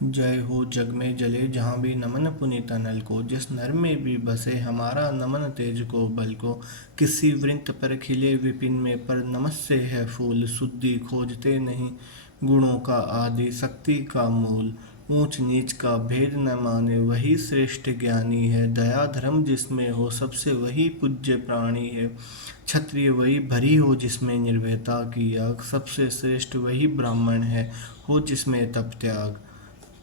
जय हो जग में जले जहाँ भी नमन पुनीत नल को, जिस नर में भी बसे हमारा नमन तेज को बल को। किसी वृंत पर खिले विपिन में पर नमस्से है फूल, शुद्धि खोजते नहीं गुणों का आदि शक्ति का मूल। ऊंच नीच का भेद न माने वही श्रेष्ठ ज्ञानी है, दया धर्म जिसमें हो सबसे वही पूज्य प्राणी है। क्षत्रिय वही भरी हो जिसमें निर्भयता की आग, सबसे श्रेष्ठ वही ब्राह्मण है हो जिसमें तप त्याग।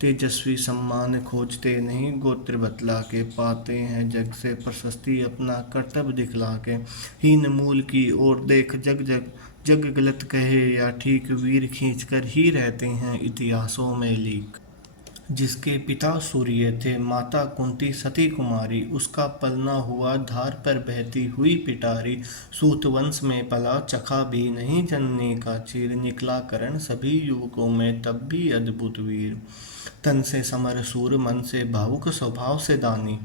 तेजस्वी सम्मान खोजते नहीं गोत्र बतला के, पाते हैं जग से प्रशस्ति अपना कर्तव्य दिखला के। हीन मूल की ओर देख जग जग जग गलत कहे या ठीक, वीर खींच कर ही रहते हैं इतिहासों में लीक। जिसके पिता सूर्य थे माता कुंती सती कुमारी, उसका पलना हुआ धार पर बहती हुई पिटारी। सूत वंश में पला चखा भी नहीं जननी का चीर, निकला करण सभी युवकों में तब भी अद्भुत वीर। तन से समर सूर मन से भावुक स्वभाव से दानी,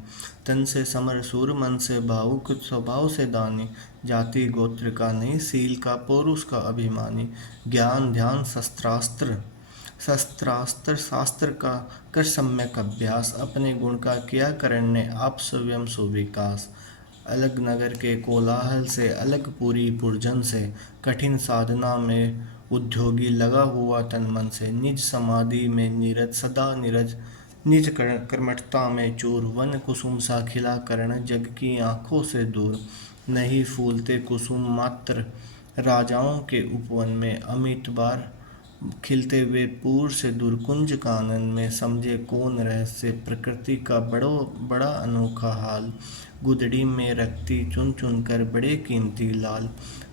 तन से समर सूर मन से भावुक स्वभाव से दानी। जाति गोत्र का नहीं सील का पौरुष का अभिमानी, ज्ञान ध्यान शस्त्रास्त्र शस्त्रास्त्र शास्त्र का कर सम्यक अभ्यास, अपने गुण का किया करण ने आप स्वयं सुविकास। अलग नगर के कोलाहल से अलग पूरी पुरजन से, कठिन साधना में उद्योगी लगा हुआ तन मन से। निज समाधि में नीरज सदा नीरज, निज कर्मठता में चूर। वन कुसुम सा खिला करण जग की आँखों से दूर, नहीं फूलते कुसुम मात्र राजाओं के उपवन में। अमित बार खिलते हुए पूर से दूर कुंज कानन में, समझे कौन रहस्य प्रकृति का बड़ो बड़ा अनोखा हाल। गुदड़ी में रखती चुन चुन कर बड़े कीमती लाल,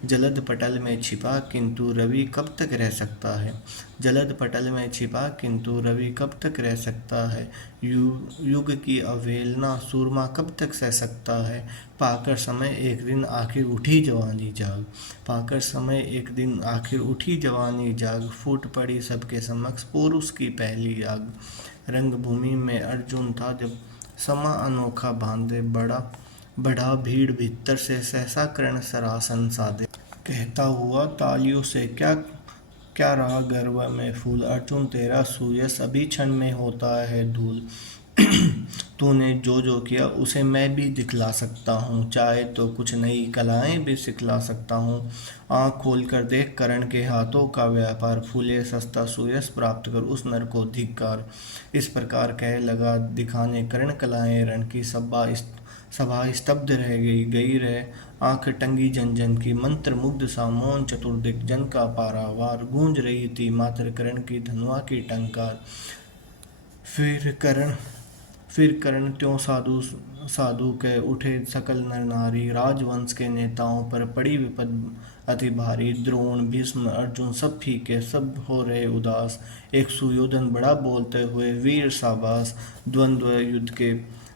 जलद पटल में छिपा किंतु रवि कब तक रह सकता है। जलद पटल में छिपा किंतु रवि कब तक रह सकता है। युग की अवहेलना सूरमा कब तक सह सकता है। पाकर समय एक दिन आखिर उठी जवानी जाग, पाकर समय एक दिन आखिर उठी जवानी जाग। फूट पड़ी सबके समक्ष पौरुष की पहली आग। रंगभूमि में अर्जुन था जब समा अनोखा बांधे, बड़ा बढ़ा भीड़ भीतर से सहसा कर्ण सरासन साधे। कहता हुआ तालियों से क्या क्या रहा गर्व में फूल, अर्जुन तेरा सुयश अभी क्षण में होता है धूल। तूने जो जो किया उसे मैं भी दिखला सकता हूँ, चाहे तो कुछ नई कलाएं भी सिखला सकता हूँ। आँख खोल कर देख करण के हाथों का व्यापार, फूले सस्ता सुयश प्राप्त कर उस नर को धिक्कार। इस प्रकार कह लगा दिखाने करण कलाएं रण की, सभा स्तब्ध रह गई रहे आंख टंगी जन जन की। मंत्र मुग्ध सा मौन चतुर्दिक जन का पारावार, गूंज रही थी मात्र करण की धनुआ की टंकार। फिर करण फिर करण त्यों साधु साधु कह उठे सकल नर नारी, राजवंश के नेताओं पर पड़ी विपद अति भारी। द्रोण भीष्म अर्जुन सब फीके सब हो रहे उदास, एक सुयोधन बड़ा बोलते हुए वीर साबास। द्वंद्व युद्ध के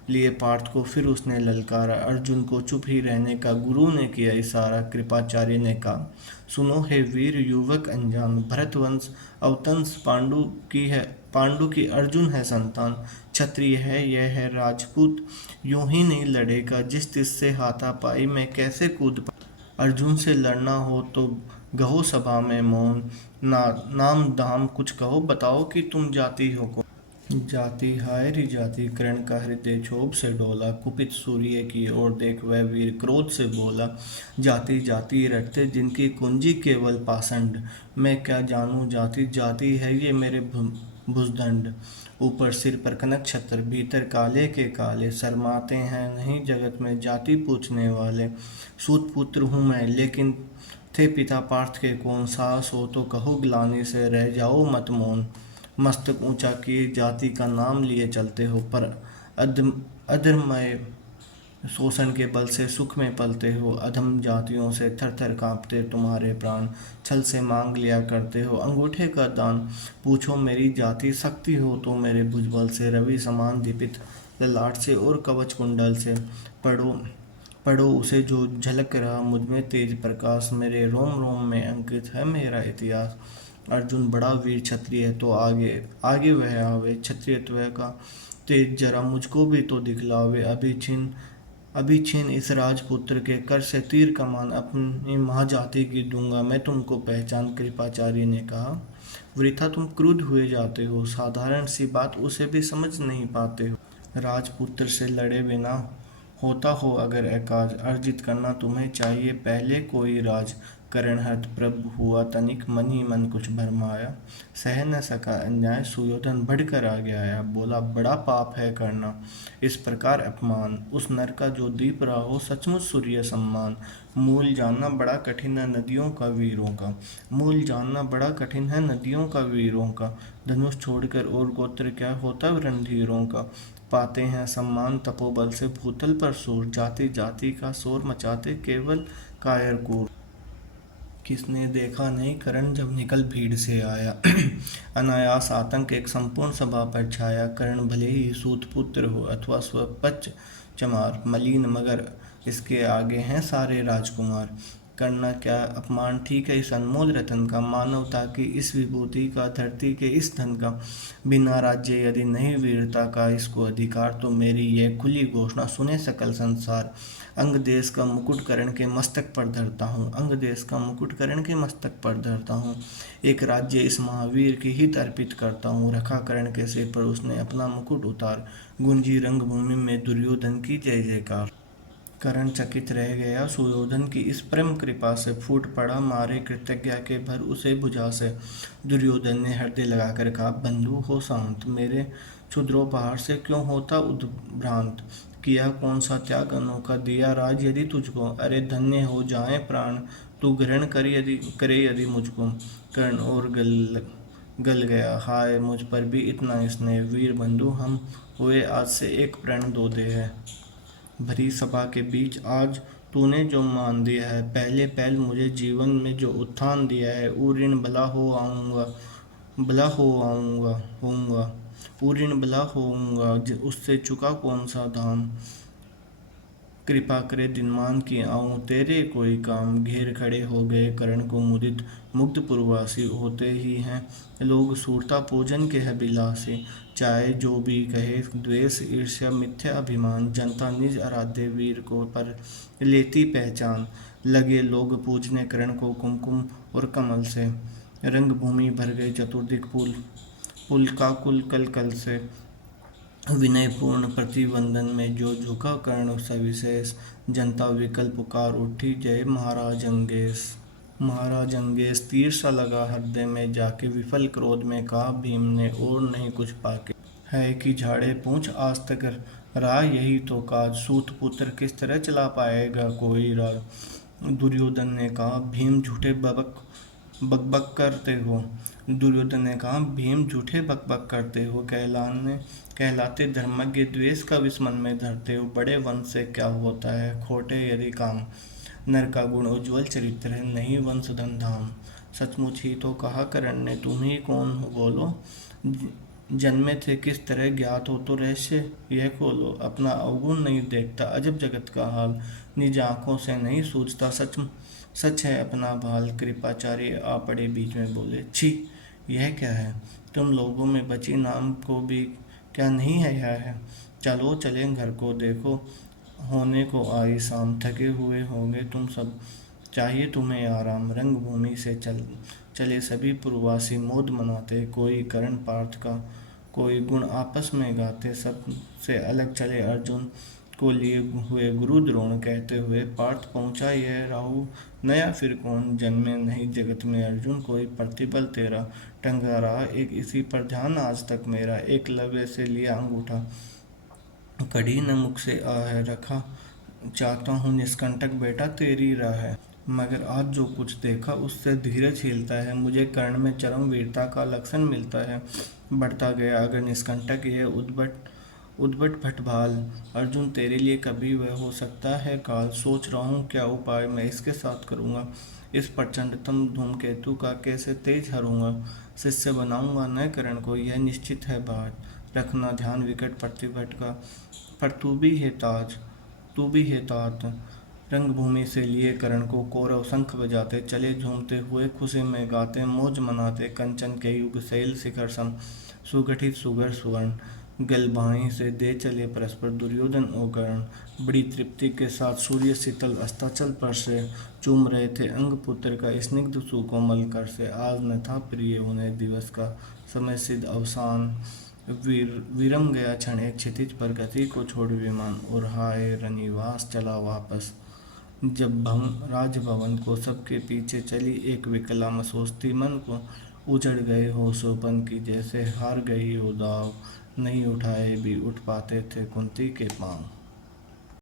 लिए पार्थ को फिर उसने ललकारा, अर्जुन को चुप ही रहने का गुरु ने किया इशारा। कृपाचार्य ने कहा सुनो हे वीर युवक अनजान, भरतवंश अवतंस पांडु की अर्जुन है संतान। क्षत्रिय है यह है राजपूत, यूं ही नहीं लड़ेगा जिस तिस से हाथापाई में कैसे कूद। अर्जुन से लड़ना हो तो गहो सभा में मौन, नाम दाम कुछ कहो बताओ कि तुम जाति हो कौन। जाति हाय री जाति, कर्ण का हृदय क्षोभ से डोला। कुपित सूर्य की ओर देख वह वीर क्रोध से बोला, जाति जाति रटते जिनकी कुंजी केवल पाषंड। मैं क्या जानूं जाति जाति है ये मेरे भुजदंड। ऊपर सिर पर कनक छत्र भीतर काले के काले, शर्माते हैं नहीं जगत में जाति पूछने वाले। सूत पुत्र हूँ मैं लेकिन थे पिता पार्थ के कौन, साहस हो तो कहो ग्लानि से रह जाओ मत मौन। मस्तक ऊंचा किए जाति का नाम लिए चलते हो, पर अधर्मय शोषण के बल से सुख में पलते हो। अधम जातियों से थर थर कांपते तुम्हारे प्राण, छल से मांग लिया करते हो अंगूठे का दान। पूछो मेरी जाति शक्ति हो तो मेरे भुजबल से, रवि समान दीपित ललाट से और कवच कुंडल से। पढ़ो पढ़ो उसे जो झलक रहा मुझमें तेज प्रकाश, मेरे रोम रोम में अंकित है मेरा इतिहास। अर्जुन बड़ा वीर क्षत्रिय है तो आगे आगे वह आवे, क्षत्रियत्व का तेज जरा मुझको भी तो दिखलावे। अभी छीन इस राजपुत्र के कर से तीर कमान, अपनी महाजाति की दूंगा मैं तुमको पहचान। कृपाचार्य ने कहा वृथा तुम क्रुद्ध हुए जाते हो, साधारण सी बात उसे भी समझ नहीं पाते हो। राजपुत्र से लड़े बिना होता हो अगर एकाज, अर्जित करना तुम्हें चाहिए पहले कोई राज। करणहत प्रभु हुआ तनिक, मन ही मन कुछ भरमाया, सह न सका अन्याय, सुयोधन बढ़कर आगे आया, बोला बड़ा पाप है करना इस प्रकार अपमान, उस नर का जो दीप रहा हो सचमुच सूर्य सम्मान। मूल जानना बड़ा कठिन है नदियों का वीरों का, मूल जानना बड़ा कठिन है नदियों का वीरों का, धनुष छोड़कर और गोत्र क्या होता रणधीरों का। पाते हैं सम्मान तपोबल से भूतल पर सूर, जाति जाति का शोर मचाते केवल कायर कूर। किसने देखा नहीं करण जब निकल भीड़ से आया, अनायास आतंक एक संपूर्ण सभा पर छाया। करण भले ही सूत पुत्र हो अथवा स्वपच चमार, मलिन मगर इसके आगे हैं सारे राजकुमार। करना क्या अपमान ठीक है इस अनमोल रतन का, मानवता की इस विभूति का, धरती के इस धन का। बिना राज्य यदि नहीं वीरता का इसको अधिकार, तो मेरी यह खुली घोषणा सुने सकल संसार। अंग देश का मुकुट करण के मस्तक पर धरता हूँ, अंग देश का मुकुट करण के मस्तक पर धरता हूँ। एक राज्य इस महावीर की हित अर्पित करता हूँ, रखा करण के सिर पर उसने अपना मुकुट उतार। गुंजी रंगभूमि में दुर्योधन की जय जयकार। करण चकित रह गया सुयोधन की इस परम कृपा से, फूट पड़ा मारे कृतज्ञता के भर उसे भुजा से। दुर्योधन ने हृदय लगाकर कहा बंधु हो शांत, मेरे क्षुद्रोपहार से क्यों होता उद्भ्रांत। किया कौन सा त्याग अनोखा, दिया राज यदि तुझको, अरे धन्य हो जाए प्राण तू ग्रहण करे यदि मुझको। कर्ण और गल गया, हाय मुझ पर भी इतना स्नेह, वीर बंधु हम हुए आज से एक प्रण दो दे है। भरी सभा के बीच आज तूने जो मान दिया है, पहले पहल मुझे जीवन में जो उत्थान दिया है, वो ऋण भला हो आऊँगा, भला हो आऊँगा होऊंगा, वो ऋण भला होऊंगा उससे चुका कौन सा धाम। कृपा करे दिनमान की आऊँ तेरे कोई काम। घेर खड़े हो गए कर्ण को मुदित, मुग्ध पुरवासी होते ही हैं लोग सूरता पूजन के है बिलासी। चाहे जो भी कहे द्वेष ईर्ष्या मिथ्या अभिमान, जनता निज आराध्य वीर को पर लेती पहचान। लगे लोग पूजने कर्ण को कुमकुम और कमल से, रंग भूमि भर गए चतुर्दिक पुल पुल का कुल कल कल से। विनयपूर्ण प्रतिवंदन में जो झुका कर्ण सविशेष, जनता विकल पुकार उठी जय महाराज अंगेश। महाराज अंगेश तीर सा लगा हृदय में जाके, विफल क्रोध में कहा भीम ने और नहीं कुछ पाके। है कि झाड़े पूछ आज तक रहा यही तो काज, सूत पुत्र किस तरह चला पाएगा कोई राज। दुर्योधन ने कहा भीम झूठे बकबक करते हो। दुर्योधन ने कहा भीम झूठे बकबक करते हो, कहलाते धर्मज्ञ, द्वेष का विष मन में धरते हो। बड़े वंश से क्या होता है खोटे यदि काम, नर का गुण उज्ज्वल चरित्र है नहीं वंशधन धाम। सचमुच ही तो कहा करण ने, तुम ही कौन हो बोलो, जन्मे थे किस तरह ज्ञात हो तो रहस्य यह खोलो। अपना अवगुण नहीं देखता अजब जगत का हाल, निज आँखों से नहीं सूझता सच है अपना भाल। कृपाचार्य आ पड़े बीच में बोले, छी यह क्या है, तुम लोगों में बची नाम को भी क्या नहीं है यह है। चलो चलें घर को, देखो होने को आई शाम, थके हुए होंगे तुम सब, चाहिए तुम्हें आराम। रंगभूमि से चले सभी पूर्ववासी मोद मनाते, कोई कर्ण पार्थ का कोई गुण आपस में गाते। सब से अलग चले अर्जुन को लिए हुए गुरु द्रोण, कहते हुए पार्थ पहुँचा यह राहु नया फिर कौन, जन्मे नहीं जगत में अर्जुन कोई, प्रतिबल तेरा टंगा रहा एक इसी पर ध्यान आज तक मेरा। एकलव्य से लिया अंगूठा कड़ी न मुख से आ है रखा, चाहता हूँ निष्कंटक बेटा तेरी राह है। मगर आज जो कुछ देखा उससे धीरज हिलता है, मुझे कर्ण में चरम वीरता का लक्षण मिलता है। बढ़ता गया अगर निष्कंटक यह उद्भट भटभाल, अर्जुन तेरे लिए कभी वह हो सकता है काल। सोच रहा हूँ क्या उपाय मैं इसके साथ करूँगा, इस प्रचंडतम धूमकेतु का कैसे तेज हरूंगा। शिष्य बनाऊंगा न कर्ण को यह निश्चित है बात, रखना ध्यान विकट प्रतिभट का, पर तू भी है तात। रंगभूमि से लिए कर्ण को कौरव शंख बजाते चले, झूमते हुए खुशी में गाते मौज मनाते। कंचन के युग शैल शिखर सम सुगठित सुगर सुवर्ण, गलभाई से दे चले परस्पर दुर्योधन और कर्ण। बड़ी तृप्ति के साथ सूर्य शीतल अस्ताचल पर से चूम रहे थे अंगपुत्र का स्निग्ध सुकोमल कर से। आज न था प्रिय उन्हें दिवस का समय सिद्ध अवसान। विरम गया क्षण एक क्षितिज पर गति को छोड़ विमान, और हाय रनिवास चला वापस। जब राजभवन को सबके पीछे चली एक विकलांग सोचती मन को, उजड़ गए हो सोपन की जैसे हार गई हो दाव, नहीं उठाए भी उठ पाते थे कुंती के पांव।